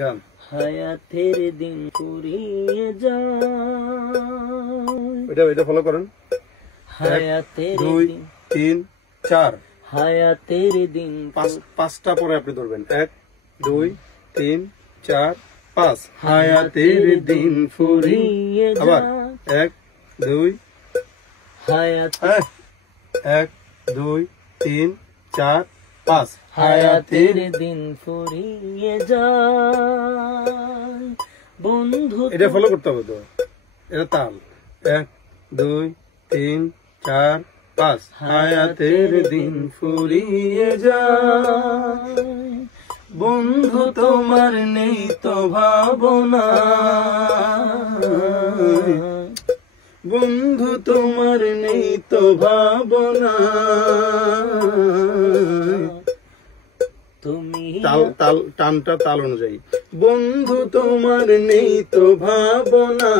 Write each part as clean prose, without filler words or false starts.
গান হায়াতের দিন ফুরিয়ে যায়। এটা ফলো করেন। হায়াতের 2 দিন 3 4 হায়াতের দিন পাঁচটা পরে আপনি ধরবেন। 1 2 3 4 5 হায়াতের দিন ফুরিয়ে আবার 1 2 হায়াত 1 2 3 4 5 হায়াতের দিন ফুরিয়ে যায় বন্ধু। এটা ফলো করতে হবে তো, এটা তাল। 1 2 3 4 5 হায়াতের দিন ফুরিয়ে যায় বন্ধু তোমার নেই তো ভাবনা, বন্ধু তোমার নেই তো ভাবনা। তুমি টানটা তাল অনুযায়ী। বন্ধু তোমার নেই তো ভাবনা,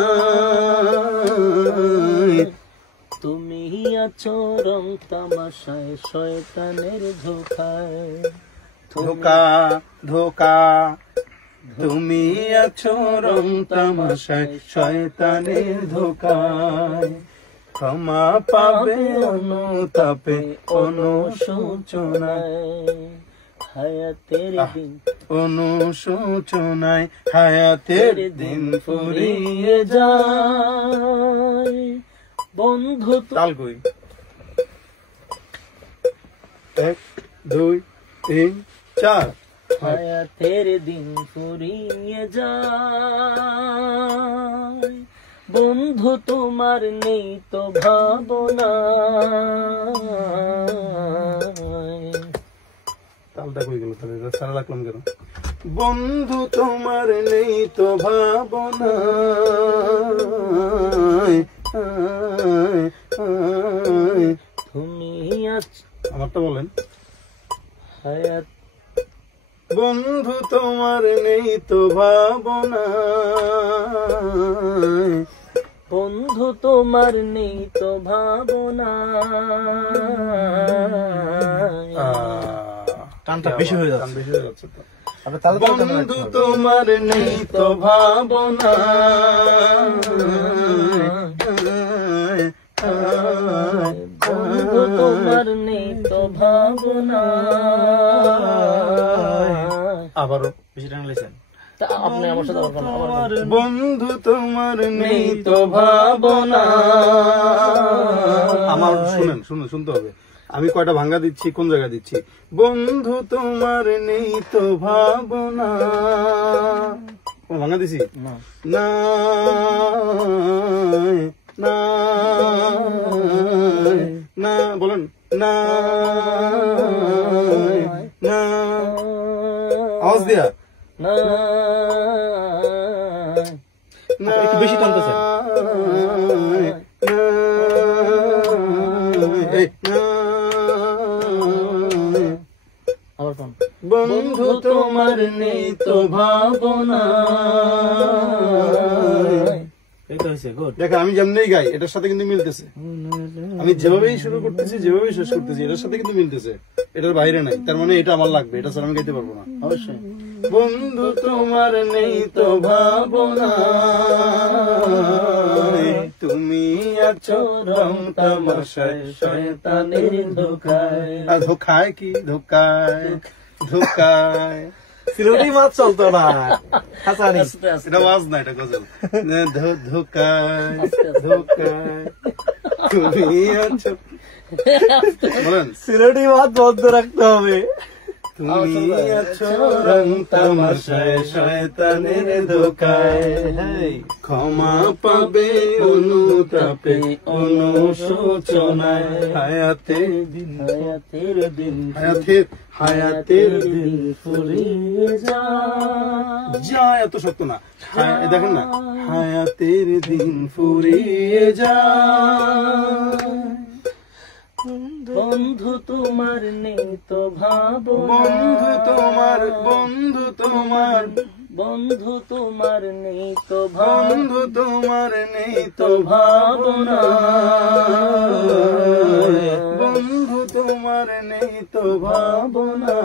তুমি আছো রং তামাশায় শয়তানের ধোকায়। ধোকা ধোকা তুমি আছো রং তামাশায় শয়তানের ধোকায়। ক্ষমা পাবে অনুতাপে অনুশোচনায়, হায়াতের দিন অনুশোচনায় হায়াতের দিন ফুরিয়ে যায় বন্ধু। তাল কই? 1 2 3 4 হায়াতের দিন ফুরিয়ে যায় বন্ধু তোমার নেই তো ভাবনা। তালটা কই গেল? তাহলে সারা রাখলাম কেন? বন্ধু তোমার নেই তো ভাবনা, তুমি আছো। আমারটা বলেন। হায়াত বন্ধু তোমার নেই তো ভাবনা, বন্ধু তোমার নেই তো ভাবনা। টানটা বেশি হয়ে যাচ্ছে। বন্ধু তোমার নেই তো ভাবনা, বন্ধু তোমার নেই তো ভাবনা। আবারও বেশি টান লেছেন আপনি আমার সাথে বন্ধু তোমার নেই তো ভাবনা। আমার শুনতে হবে। আমি কয়টা ভাঙ্গা দিচ্ছি, কোন জায়গায় দিচ্ছি। বন্ধু তোমার নেই তো ভাবনা, ভাঙ্গা দিছি না না না বলেন না না আওয়াজ দিয়া না না একটু বেশি টানতেছেন। বন্ধু তোমার নেই তো ভাবনা। দেখো আমি যেমনি গাই এটার সাথে কিন্তু মিলতেছে। আমি যেভাবেই শুরু করতেছি, যেভাবেই শেষ করতেছি, এটার সাথে কিন্তু মিলতেছে। এটার বাইরে নাই, তার মানে এটা আমার লাগবে, এটা ছাড়া আমি গাইতে পারবো না। অবশ্যই। বন্ধু তোমার নেই তো ভাবনা, তুমি আছো রং তামাশায় শয়তানের ধোকায়। ধোকায় কি? ধোকায় ধোকায় সিলেটি মাছ চলতো না। এটা ওয়াজ না, এটা গজল। ধোকায় ধোকায় তুমি আছো। বলেন সিলেটি মাছ বন্ধ রাখতে হবে। তুমি আছো রং তামাশায় শয়তানের ধোকায়। ক্ষমা পাবে অনুতাপে অনুশোচনায় হায়াতের দিন হায়াতের দিন ফুরিয়ে যায়। এত শক্ত না, দেখেন না। হায়াতের দিন ফুরিয়ে যায় বন্ধু তোমার নেই তো ভাবনা। বন্ধু তোমার বন্ধু তোমার বন্ধু তোমার নেই তো বন্ধু তোমার নেই তো ভাবনা, বন্ধু তোমার নেই তো ভাবনা।